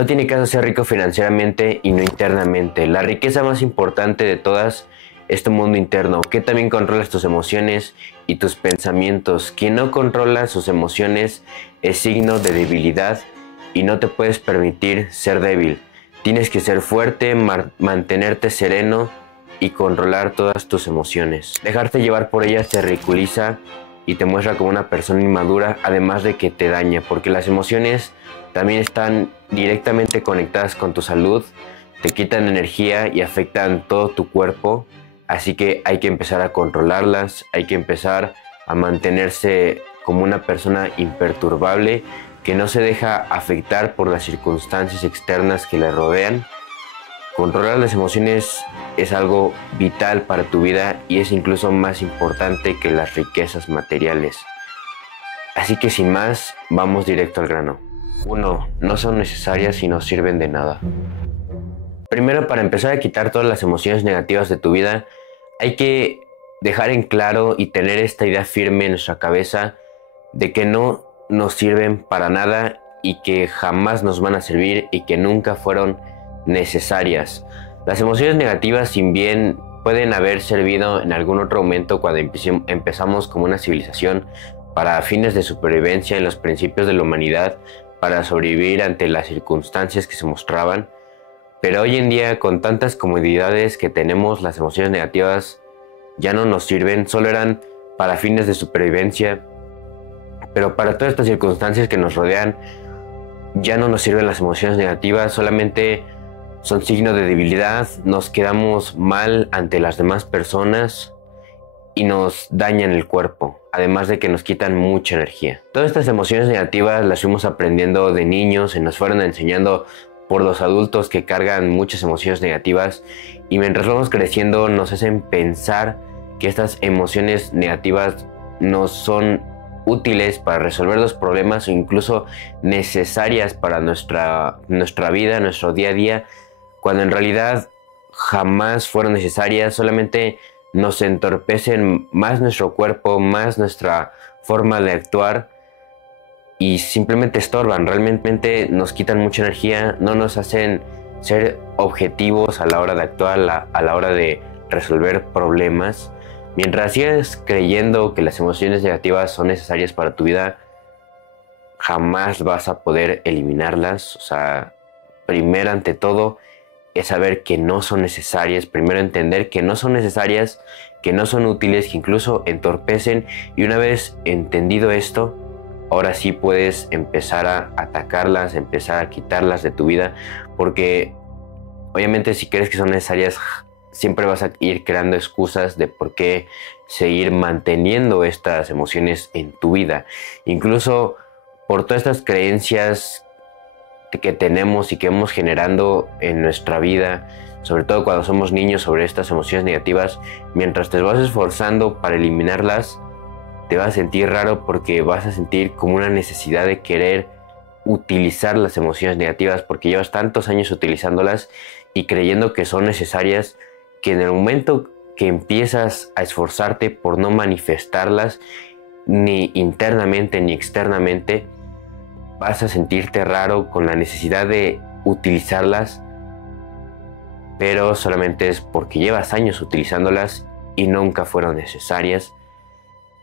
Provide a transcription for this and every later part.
No tiene caso ser rico financieramente y no internamente. La riqueza más importante de todas es tu mundo interno, que también controlas tus emociones y tus pensamientos. Quien no controla sus emociones es signo de debilidad y no te puedes permitir ser débil. Tienes que ser fuerte, mantenerte sereno y controlar todas tus emociones. Dejarte llevar por ellas te ridiculiza y te muestra como una persona inmadura, además de que te daña, porque las emociones también están directamente conectadas con tu salud, te quitan energía y afectan todo tu cuerpo, así que hay que empezar a controlarlas, hay que empezar a mantenerse como una persona imperturbable, que no se deja afectar por las circunstancias externas que le rodean. Controlar las emociones es algo vital para tu vida y es incluso más importante que las riquezas materiales. Así que sin más, vamos directo al grano. 1. No son necesarias y no sirven de nada. Primero, para empezar a quitar todas las emociones negativas de tu vida, hay que dejar en claro y tener esta idea firme en nuestra cabeza de que no nos sirven para nada y que jamás nos van a servir y que nunca fueron necesarias. Las emociones negativas, si bien pueden haber servido en algún otro momento cuando empezamos como una civilización para fines de supervivencia en los principios de la humanidad, para sobrevivir ante las circunstancias que se mostraban, pero hoy en día, con tantas comodidades que tenemos, las emociones negativas ya no nos sirven, solo eran para fines de supervivencia, pero para todas estas circunstancias que nos rodean ya no nos sirven las emociones negativas, solamente son signo de debilidad, nos quedamos mal ante las demás personas y nos dañan el cuerpo, además de que nos quitan mucha energía. Todas estas emociones negativas las fuimos aprendiendo de niños, se nos fueron enseñando por los adultos que cargan muchas emociones negativas, y mientras vamos creciendo nos hacen pensar que estas emociones negativas no son útiles para resolver los problemas o incluso necesarias para nuestra vida, nuestro día a día, cuando en realidad jamás fueron necesarias, solamente nos entorpecen más nuestro cuerpo, más nuestra forma de actuar y simplemente estorban, realmente nos quitan mucha energía, no nos hacen ser objetivos a la hora de actuar, a la hora de resolver problemas. Mientras sigas creyendo que las emociones negativas son necesarias para tu vida, jamás vas a poder eliminarlas. O sea, primero ante todo es saber que no son necesarias, primero entender que no son necesarias, que no son útiles, que incluso entorpecen, y una vez entendido esto, ahora sí puedes empezar a atacarlas, empezar a quitarlas de tu vida, porque obviamente si crees que son necesarias, siempre vas a ir creando excusas de por qué seguir manteniendo estas emociones en tu vida. Incluso por todas estas creencias que tenemos y que vamos generando en nuestra vida, sobre todo cuando somos niños, sobre estas emociones negativas, mientras te vas esforzando para eliminarlas, te vas a sentir raro porque vas a sentir como una necesidad de querer utilizar las emociones negativas porque llevas tantos años utilizándolas y creyendo que son necesarias, que en el momento que empiezas a esforzarte por no manifestarlas ni internamente ni externamente, vas a sentirte raro con la necesidad de utilizarlas, pero solamente es porque llevas años utilizándolas y nunca fueron necesarias,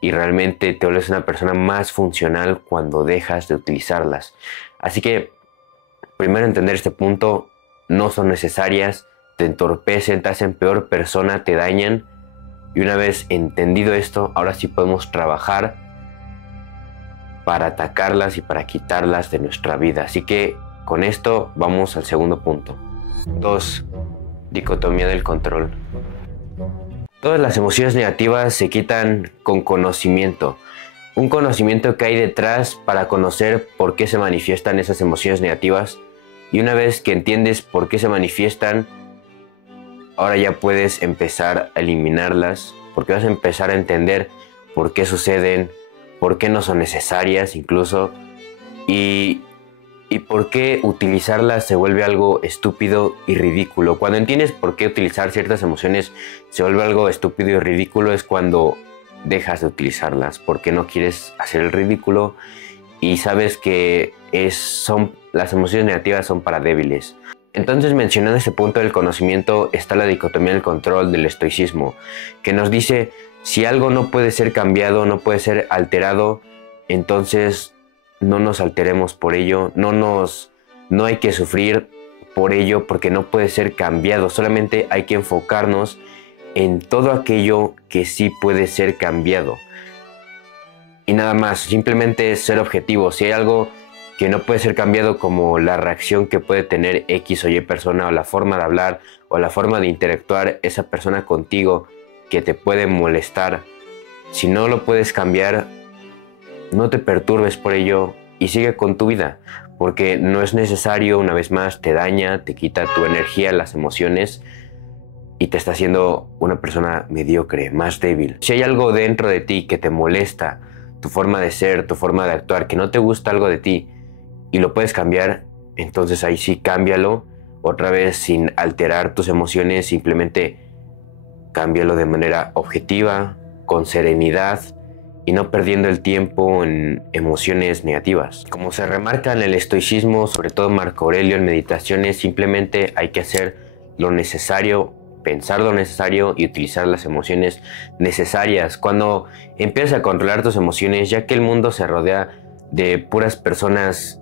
y realmente te vuelves una persona más funcional cuando dejas de utilizarlas. Así que primero entender este punto: no son necesarias, te entorpecen, te hacen peor persona, te dañan, y una vez entendido esto, ahora sí podemos trabajar para atacarlas y para quitarlas de nuestra vida. Así que con esto vamos al segundo punto. 2. Dicotomía del control. Todas las emociones negativas se quitan con conocimiento. Un conocimiento que hay detrás para conocer por qué se manifiestan esas emociones negativas. Y una vez que entiendes por qué se manifiestan, ahora ya puedes empezar a eliminarlas, porque vas a empezar a entender por qué suceden, por qué no son necesarias incluso, y por qué utilizarlas se vuelve algo estúpido y ridículo. Cuando entiendes por qué utilizar ciertas emociones se vuelve algo estúpido y ridículo, es cuando dejas de utilizarlas, porque no quieres hacer el ridículo y sabes que las emociones negativas son para débiles. Entonces, mencionando este punto del conocimiento, está la dicotomía del control del estoicismo, que nos dice, si algo no puede ser cambiado, no puede ser alterado, entonces no nos alteremos por ello, no hay que sufrir por ello porque no puede ser cambiado, solamente hay que enfocarnos en todo aquello que sí puede ser cambiado. Y nada más, simplemente ser objetivo. Si hay algo que no puede ser cambiado, como la reacción que puede tener X o Y persona, o la forma de hablar, o la forma de interactuar esa persona contigo, que te puede molestar, si no lo puedes cambiar, no te perturbes por ello y sigue con tu vida, porque no es necesario. Una vez más, te daña, te quita tu energía, las emociones, y te está haciendo una persona mediocre, más débil. Si hay algo dentro de ti que te molesta, tu forma de ser, tu forma de actuar, que no te gusta algo de ti y lo puedes cambiar, entonces ahí sí cámbialo, otra vez sin alterar tus emociones, simplemente cámbialo de manera objetiva, con serenidad y no perdiendo el tiempo en emociones negativas. Como se remarca en el estoicismo, sobre todo Marco Aurelio en Meditaciones, simplemente hay que hacer lo necesario, pensar lo necesario y utilizar las emociones necesarias. Cuando empiezas a controlar tus emociones, ya que el mundo se rodea de puras personas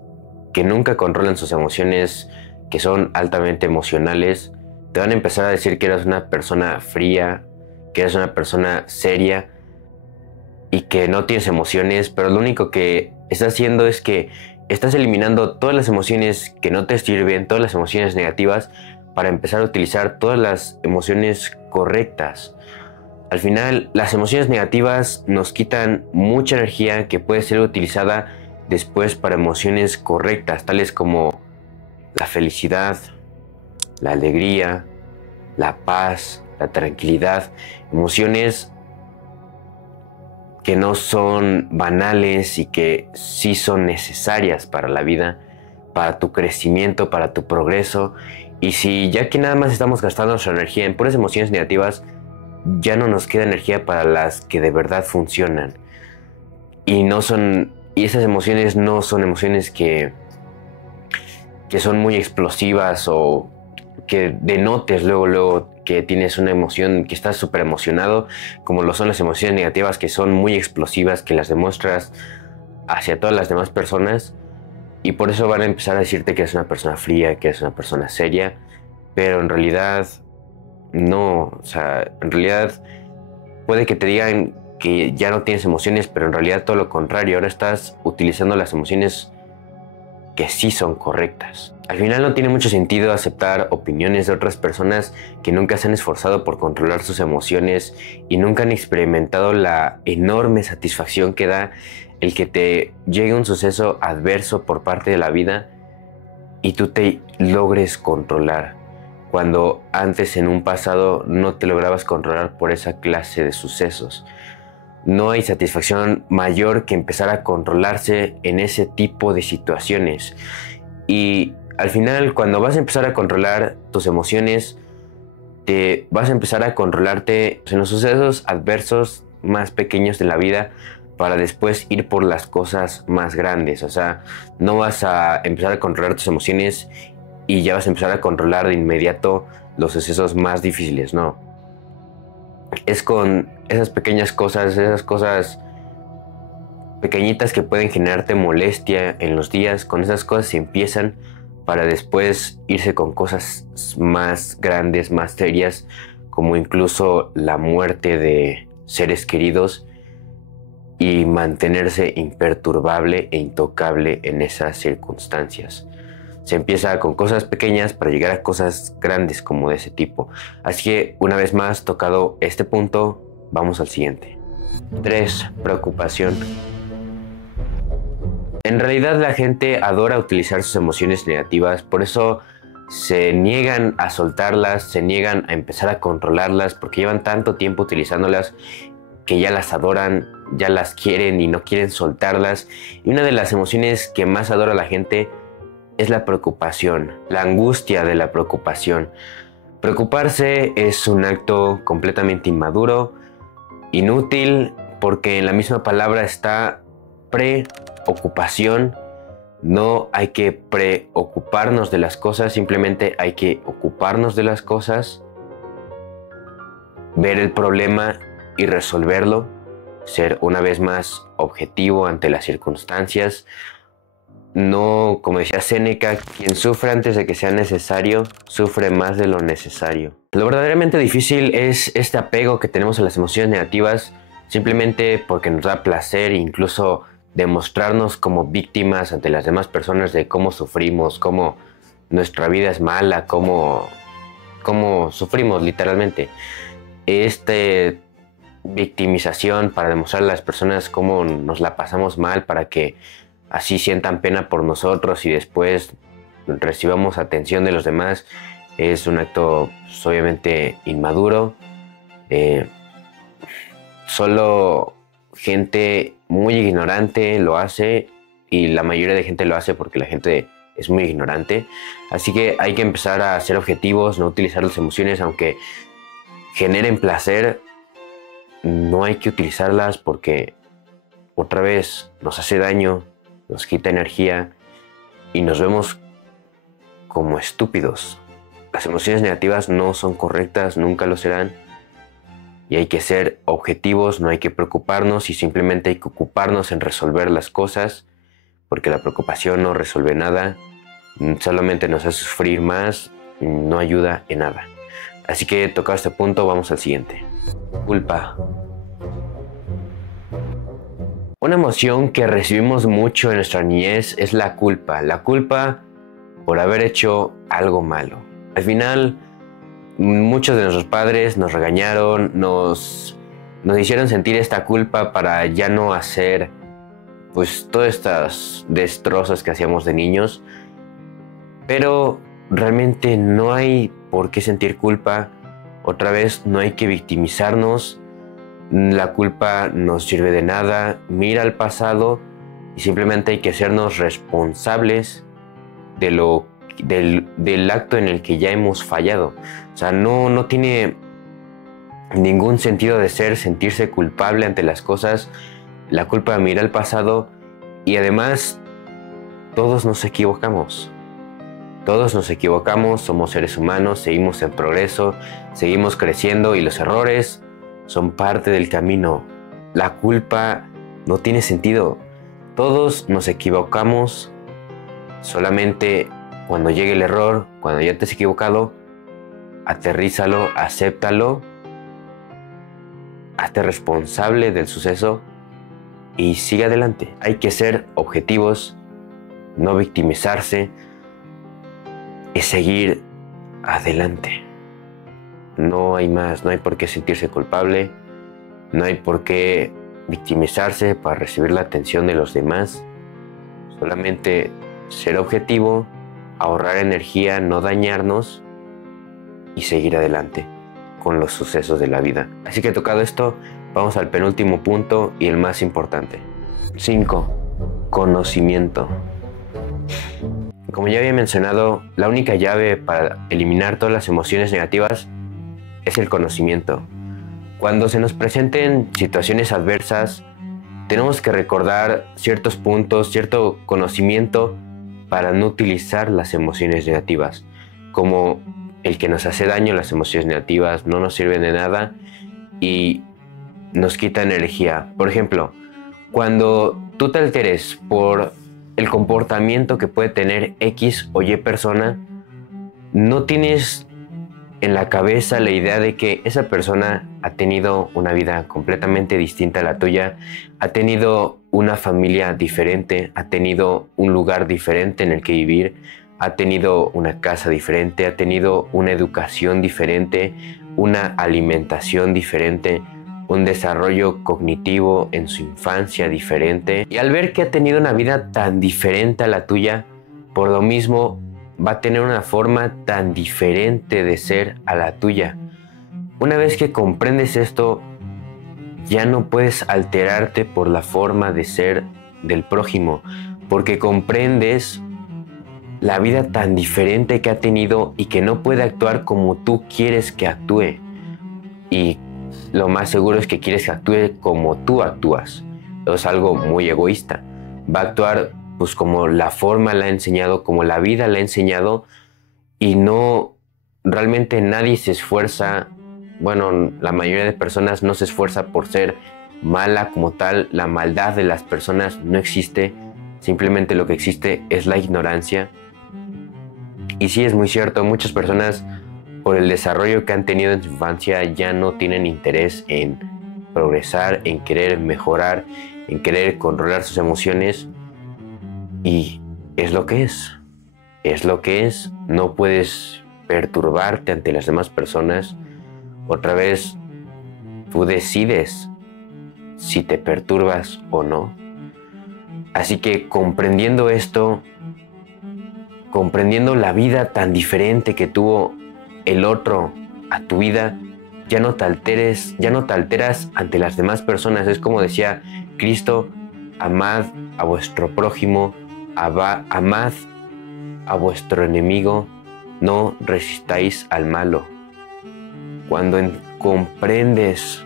que nunca controlan sus emociones, que son altamente emocionales, te van a empezar a decir que eres una persona fría, que eres una persona seria y que no tienes emociones, pero lo único que estás haciendo es que estás eliminando todas las emociones que no te sirven, todas las emociones negativas, para empezar a utilizar todas las emociones correctas. Al final, las emociones negativas nos quitan mucha energía que puede ser utilizada después para emociones correctas, tales como la felicidad, la alegría, la paz, la tranquilidad, emociones que no son banales y que sí son necesarias para la vida, para tu crecimiento, para tu progreso. Y si ya que nada más estamos gastando nuestra energía en puras emociones negativas, ya no nos queda energía para las que de verdad funcionan. Y esas emociones no son emociones que son muy explosivas o que denotes luego que tienes una emoción, que estás súper emocionado, como lo son las emociones negativas, que son muy explosivas, que las demuestras hacia todas las demás personas, y por eso van a empezar a decirte que eres una persona fría, que eres una persona seria, pero en realidad no. O sea, en realidad puede que te digan que ya no tienes emociones, pero en realidad todo lo contrario, ahora estás utilizando las emociones que sí son correctas. Al final no tiene mucho sentido aceptar opiniones de otras personas que nunca se han esforzado por controlar sus emociones y nunca han experimentado la enorme satisfacción que da el que te llegue un suceso adverso por parte de la vida y tú te logres controlar, cuando antes en un pasado no te lograbas controlar por esa clase de sucesos. No hay satisfacción mayor que empezar a controlarse en ese tipo de situaciones. Y al final, cuando vas a empezar a controlar tus emociones, te vas a empezar a controlarte en los sucesos adversos más pequeños de la vida, para después ir por las cosas más grandes. O sea, no vas a empezar a controlar tus emociones y ya vas a empezar a controlar de inmediato los sucesos más difíciles, no. Es con esas pequeñas cosas, esas cosas pequeñitas que pueden generarte molestia en los días, con esas cosas se empiezan para después irse con cosas más grandes, más serias, como incluso la muerte de seres queridos, y mantenerse imperturbable e intocable en esas circunstancias. Se empieza con cosas pequeñas para llegar a cosas grandes como de ese tipo. Así que una vez más, tocado este punto, vamos al siguiente. 3. Preocupación. En realidad la gente adora utilizar sus emociones negativas, por eso se niegan a soltarlas, se niegan a empezar a controlarlas, porque llevan tanto tiempo utilizándolas que ya las adoran, ya las quieren y no quieren soltarlas. Y una de las emociones que más adora la gente es la preocupación, la angustia de la preocupación. Preocuparse es un acto completamente inmaduro, inútil, porque en la misma palabra está preocupación. No hay que preocuparnos de las cosas, simplemente hay que ocuparnos de las cosas, ver el problema y resolverlo, ser una vez más objetivo ante las circunstancias. No, como decía Séneca, quien sufre antes de que sea necesario, sufre más de lo necesario. Lo verdaderamente difícil es este apego que tenemos a las emociones negativas, simplemente porque nos da placer e incluso demostrarnos como víctimas ante las demás personas de cómo sufrimos, cómo nuestra vida es mala, cómo sufrimos literalmente. Victimización para demostrar a las personas cómo nos la pasamos mal, para que así sientan pena por nosotros y después recibamos atención de los demás, es un acto pues, obviamente inmaduro. Solo gente muy ignorante lo hace, y la mayoría de gente lo hace porque la gente es muy ignorante. Así que hay que empezar a ser objetivos, no utilizar las emociones, aunque generen placer, no hay que utilizarlas porque otra vez nos hace daño, nos quita energía y nos vemos como estúpidos. Las emociones negativas no son correctas, nunca lo serán, y hay que ser objetivos, no hay que preocuparnos y simplemente hay que ocuparnos en resolver las cosas, porque la preocupación no resuelve nada, solamente nos hace sufrir más, no ayuda en nada. Así que tocado este punto, vamos al siguiente. Culpa. Una emoción que recibimos mucho en nuestra niñez es la culpa. La culpa por haber hecho algo malo. Al final, muchos de nuestros padres nos regañaron, nos hicieron sentir esta culpa para ya no hacer pues todas estas destrozos que hacíamos de niños. Pero realmente no hay por qué sentir culpa. Otra vez, no hay que victimizarnos. La culpa no sirve de nada. Mira al pasado y simplemente hay que hacernos responsables del acto en el que ya hemos fallado. O sea, no tiene ningún sentido de sentirse culpable ante las cosas. La culpa mira al pasado, y además todos nos equivocamos. Todos nos equivocamos, somos seres humanos, seguimos en progreso, seguimos creciendo y los errores son parte del camino. La culpa no tiene sentido. Todos nos equivocamos, solamente cuando llegue el error, cuando ya te has equivocado, aterrízalo, acéptalo, hazte responsable del suceso y sigue adelante. Hay que ser objetivos, no victimizarse y seguir adelante. No hay más, no hay por qué sentirse culpable, no hay por qué victimizarse para recibir la atención de los demás. Solamente ser objetivo, ahorrar energía, no dañarnos y seguir adelante con los sucesos de la vida. Así que tocado esto, vamos al penúltimo punto y el más importante. 5. Conocimiento. Como ya había mencionado, la única llave para eliminar todas las emociones negativas es el conocimiento. Cuando se nos presenten situaciones adversas, tenemos que recordar ciertos puntos, cierto conocimiento para no utilizar las emociones negativas, como el que nos hace daño. Las emociones negativas no nos sirven de nada y nos quitan energía. Por ejemplo, cuando tú te alteres por el comportamiento que puede tener X o Y persona, no tienes en la cabeza la idea de que esa persona ha tenido una vida completamente distinta a la tuya, ha tenido una familia diferente, ha tenido un lugar diferente en el que vivir, ha tenido una casa diferente, ha tenido una educación diferente, una alimentación diferente, un desarrollo cognitivo en su infancia diferente. Y al ver que ha tenido una vida tan diferente a la tuya, por lo mismo va a tener una forma tan diferente de ser a la tuya. Una vez que comprendes esto, ya no puedes alterarte por la forma de ser del prójimo, porque comprendes la vida tan diferente que ha tenido y que no puede actuar como tú quieres que actúe. Y lo más seguro es que quieres que actúe como tú actúas. Es algo muy egoísta. Va a actuar pues como la forma la ha enseñado, como la vida la ha enseñado, y no, realmente nadie se esfuerza, bueno, la mayoría de personas no se esfuerza por ser mala como tal. La maldad de las personas no existe, simplemente lo que existe es la ignorancia. Y sí, es muy cierto, muchas personas por el desarrollo que han tenido en su infancia ya no tienen interés en progresar, en querer mejorar, en querer controlar sus emociones, y es lo que es lo que es. No puedes perturbarte ante las demás personas. Otra vez, tú decides si te perturbas o no. Así que comprendiendo esto, comprendiendo la vida tan diferente que tuvo el otro a tu vida, ya no te alteras ante las demás personas. Es como decía Cristo: amad a vuestro prójimo, amad a vuestro enemigo, no resistáis al malo. Cuando comprendes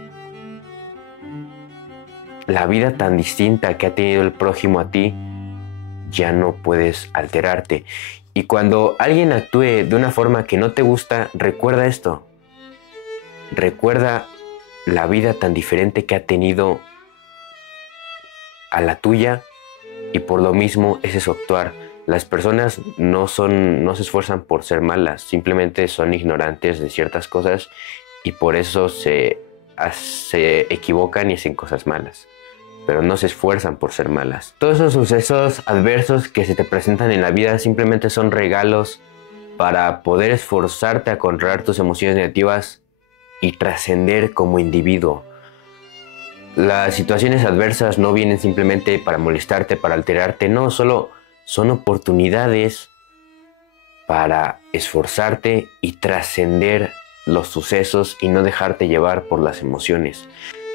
la vida tan distinta que ha tenido el prójimo a ti, ya no puedes alterarte. Y cuando alguien actúe de una forma que no te gusta, recuerda esto. Recuerda la vida tan diferente que ha tenido a la tuya, y por lo mismo ese es su actuar. Las personas no se esfuerzan por ser malas, simplemente son ignorantes de ciertas cosas y por eso se equivocan y hacen cosas malas, pero no se esfuerzan por ser malas. Todos esos sucesos adversos que se te presentan en la vida simplemente son regalos para poder esforzarte a controlar tus emociones negativas y trascender como individuo. Las situaciones adversas no vienen simplemente para molestarte, para alterarte, no, solo son oportunidades para esforzarte y trascender los sucesos y no dejarte llevar por las emociones.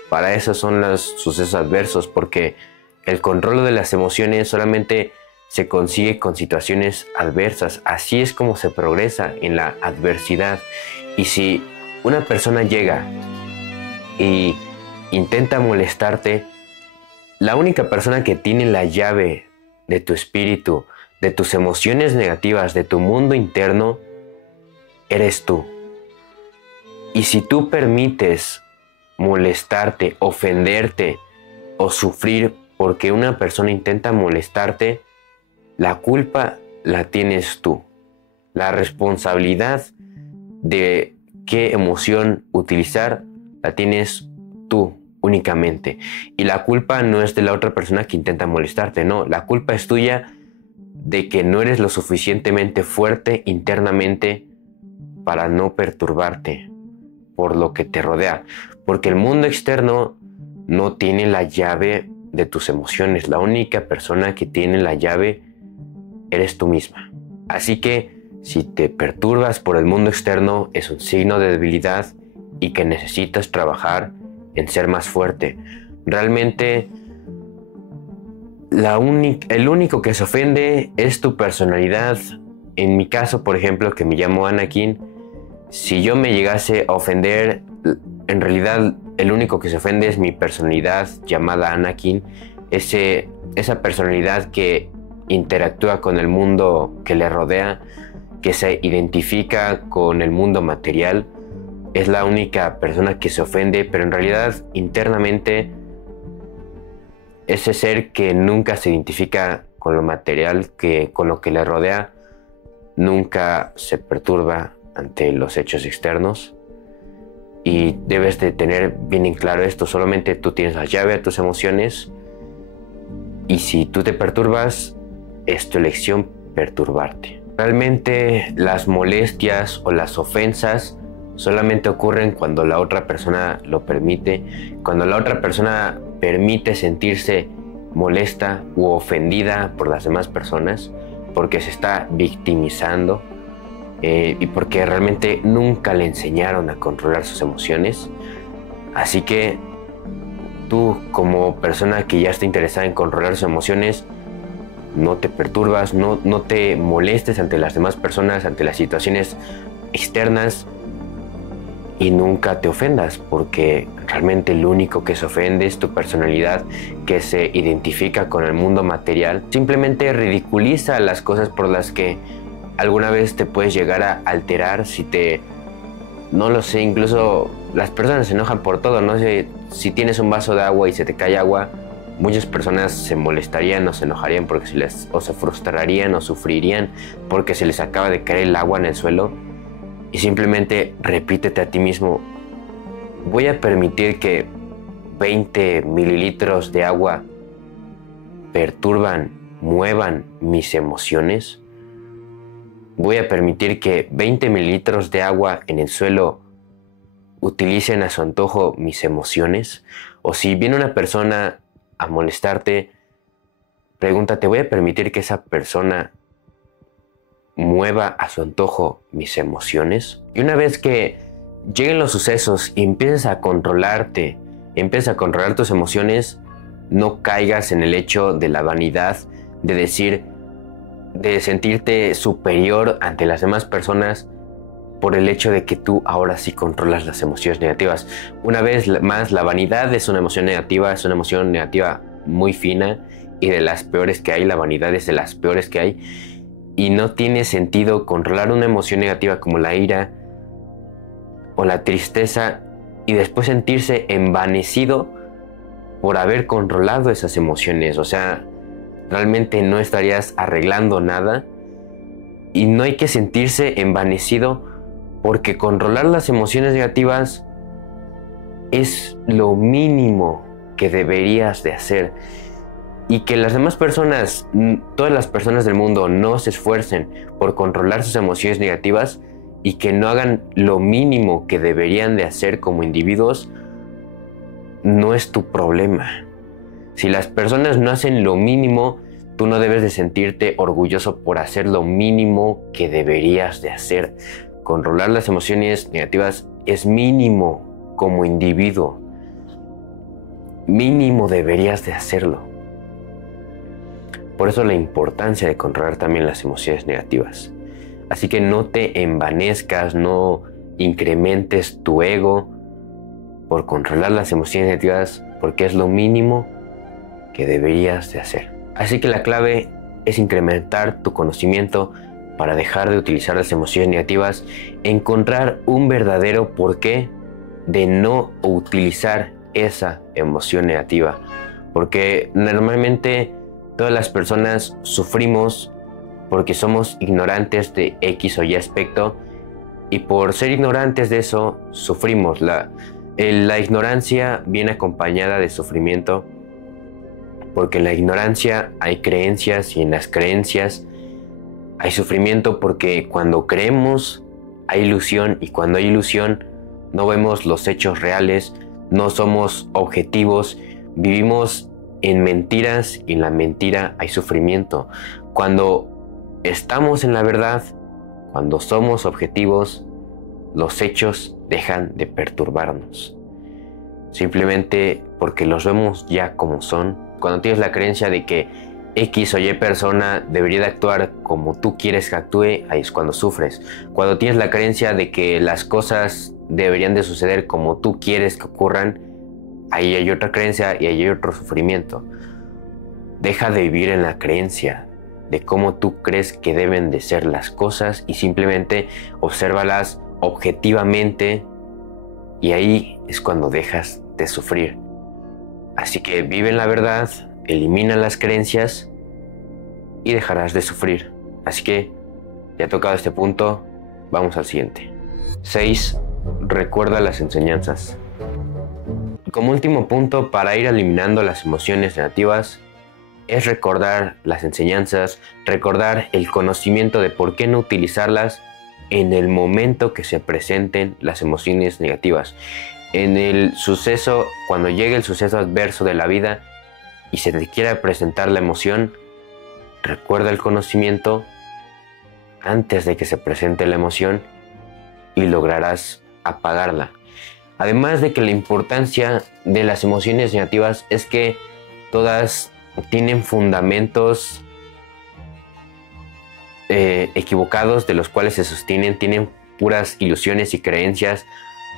Para eso son los sucesos adversos, porque el control de las emociones solamente se consigue con situaciones adversas. Así es como se progresa en la adversidad. Y si una persona llega y intenta molestarte, la única persona que tiene la llave de tu espíritu, de tus emociones negativas, de tu mundo interno, eres tú. Y si tú permites molestarte, ofenderte o sufrir porque una persona intenta molestarte, la culpa la tienes tú. La responsabilidad de qué emoción utilizar la tienes tú únicamente. Y la culpa no es de la otra persona que intenta molestarte, no. La culpa es tuya de que no eres lo suficientemente fuerte internamente para no perturbarte por lo que te rodea. Porque el mundo externo no tiene la llave de tus emociones. La única persona que tiene la llave eres tú misma. Así que si te perturbas por el mundo externo, es un signo de debilidad y que necesitas trabajar en ser más fuerte. Realmente el único que se ofende es tu personalidad. En mi caso, por ejemplo, que me llamo Anakin, si yo me llegase a ofender, en realidad el único que se ofende es mi personalidad llamada Anakin, esa personalidad que interactúa con el mundo que le rodea, que se identifica con el mundo material. Es la única persona que se ofende, pero en realidad internamente ese ser que nunca se identifica con lo material, con lo que le rodea, nunca se perturba ante los hechos externos. Y debes de tener bien en claro esto: solamente tú tienes la llave a tus emociones, y si tú te perturbas, es tu elección perturbarte. Realmente las molestias o las ofensas solamente ocurren cuando la otra persona lo permite, cuando la otra persona permite sentirse molesta u ofendida por las demás personas, porque se está victimizando y porque realmente nunca le enseñaron a controlar sus emociones. Así que tú, como persona que ya está interesada en controlar sus emociones, no te perturbas, no te molestes ante las demás personas, ante las situaciones externas, y nunca te ofendas, porque realmente el único que se ofende es tu personalidad, que se identifica con el mundo material. Simplemente ridiculiza las cosas por las que alguna vez te puedes llegar a alterar. No lo sé, incluso las personas se enojan por todo, no sé, si tienes un vaso de agua y se te cae agua, muchas personas se molestarían o se enojarían o se frustrarían o sufrirían porque se les acaba de caer el agua en el suelo. Y simplemente repítete a ti mismo: voy a permitir que 20 mililitros de agua muevan mis emociones. Voy a permitir que 20 mililitros de agua en el suelo utilicen a su antojo mis emociones. O si viene una persona a molestarte, pregúntate: ¿voy a permitir que esa persona mueva a su antojo mis emociones? Y una vez que lleguen los sucesos y empieces a controlarte, empieces a controlar tus emociones, no caigas en el hecho de la vanidad, de sentirte superior ante las demás personas por el hecho de que tú ahora sí controlas las emociones negativas. Una vez más, la vanidad es una emoción negativa muy fina y de las peores que hay. La vanidad es de las peores que hay. Y no tiene sentido controlar una emoción negativa como la ira o la tristeza y después sentirse envanecido por haber controlado esas emociones. O sea, realmente no estarías arreglando nada. Y no hay que sentirse envanecido, porque controlar las emociones negativas es lo mínimo que deberías de hacer. Y que las demás personas, todas las personas del mundo, no se esfuercen por controlar sus emociones negativas y que no hagan lo mínimo que deberían de hacer como individuos, no es tu problema. Si las personas no hacen lo mínimo, tú no debes de sentirte orgulloso por hacer lo mínimo que deberías de hacer. Controlar las emociones negativas es mínimo como individuo. Mínimo deberías de hacerlo. Por eso la importancia de controlar también las emociones negativas. Así que no te envanezcas, no incrementes tu ego por controlar las emociones negativas, porque es lo mínimo que deberías de hacer. Así que la clave es incrementar tu conocimiento para dejar de utilizar las emociones negativas, encontrar un verdadero porqué de no utilizar esa emoción negativa. Porque normalmente todas las personas sufrimos porque somos ignorantes de X o Y aspecto, y por ser ignorantes de eso sufrimos. La ignorancia viene acompañada de sufrimiento, porque en la ignorancia hay creencias y en las creencias hay sufrimiento, porque cuando creemos hay ilusión, y cuando hay ilusión no vemos los hechos reales, no somos objetivos, vivimos en mentiras, y en la mentira hay sufrimiento. Cuando estamos en la verdad, cuando somos objetivos, los hechos dejan de perturbarnos. Simplemente porque los vemos ya como son. Cuando tienes la creencia de que X o Y persona debería de actuar como tú quieres que actúe, ahí es cuando sufres. Cuando tienes la creencia de que las cosas deberían de suceder como tú quieres que ocurran, ahí hay otra creencia y ahí hay otro sufrimiento. Deja de vivir en la creencia de cómo tú crees que deben de ser las cosas y simplemente obsérvalas objetivamente, y ahí es cuando dejas de sufrir. Así que vive en la verdad, elimina las creencias y dejarás de sufrir. Así que, ya tocado este punto, vamos al siguiente. 6. Recuerda las enseñanzas. Como último punto para ir eliminando las emociones negativas es recordar las enseñanzas, recordar el conocimiento de por qué no utilizarlas en el momento que se presenten las emociones negativas. En el suceso, cuando llegue el suceso adverso de la vida y se te quiera presentar la emoción, recuerda el conocimiento antes de que se presente la emoción y lograrás apagarla. Además de que la importancia de las emociones negativas es que todas tienen fundamentos equivocados de los cuales se sostienen, tienen puras ilusiones y creencias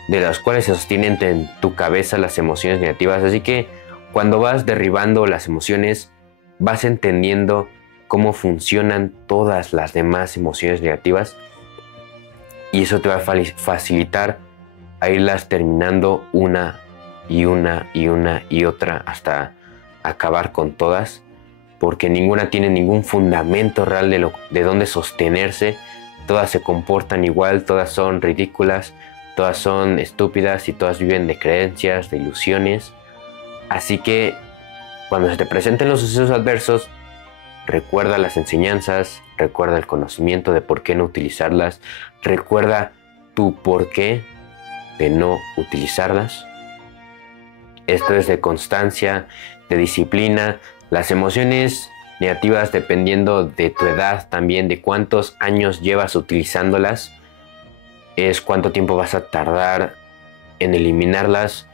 de las cuales se sostienen en tu cabeza las emociones negativas. Así que cuando vas derribando las emociones, vas entendiendo cómo funcionan todas las demás emociones negativas, y eso te va a facilitar a irlas terminando una y una y una y otra hasta acabar con todas, porque ninguna tiene ningún fundamento real de dónde sostenerse. Todas se comportan igual, todas son ridículas, todas son estúpidas y todas viven de creencias, de ilusiones. Así que cuando se te presenten los sucesos adversos, recuerda las enseñanzas, recuerda el conocimiento de por qué no utilizarlas, recuerda tu por qué de no utilizarlas. Esto es de constancia, de disciplina. Las emociones negativas, dependiendo de tu edad también, de cuántos años llevas utilizándolas, es cuánto tiempo vas a tardar en eliminarlas.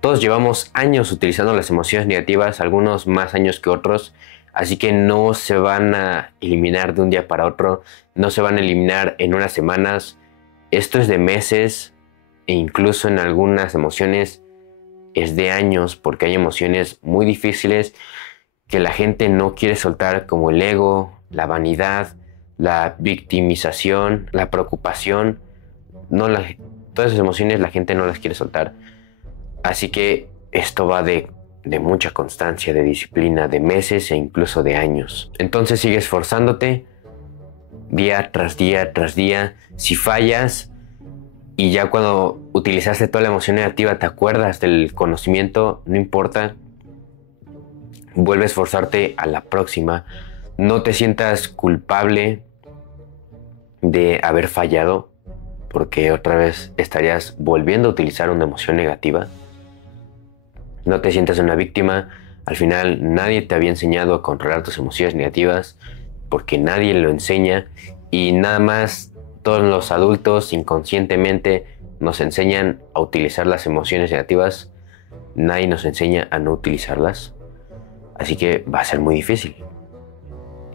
Todos llevamos años utilizando las emociones negativas, algunos más años que otros, así que no se van a eliminar de un día para otro, no se van a eliminar en unas semanas. Esto es de meses, e incluso en algunas emociones es de años, porque hay emociones muy difíciles que la gente no quiere soltar, como el ego, la vanidad, la victimización, la preocupación. Todas esas emociones la gente no las quiere soltar. Así que esto va de mucha constancia, de disciplina, de meses e incluso de años. Entonces sigue esforzándote día tras día tras día. Si fallas y ya cuando utilizaste toda la emoción negativa te acuerdas del conocimiento, no importa, vuelve a esforzarte a la próxima. No te sientas culpable de haber fallado, porque otra vez estarías volviendo a utilizar una emoción negativa. No te sientas una víctima. Al final nadie te había enseñado a controlar tus emociones negativas, porque nadie lo enseña, y nada más todos los adultos inconscientemente nos enseñan a utilizar las emociones negativas. Nadie nos enseña a no utilizarlas. Así que va a ser muy difícil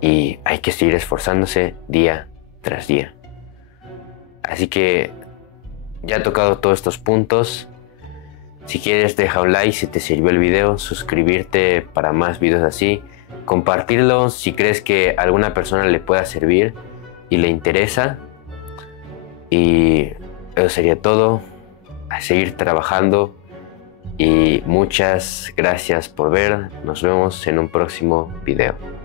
y hay que seguir esforzándose día tras día. Así que ya he tocado todos estos puntos. Si quieres, deja un like si te sirvió el video, suscribirte para más videos así, compartirlo si crees que a alguna persona le pueda servir y le interesa. Y eso sería todo. A seguir trabajando y muchas gracias por ver. Nos vemos en un próximo video.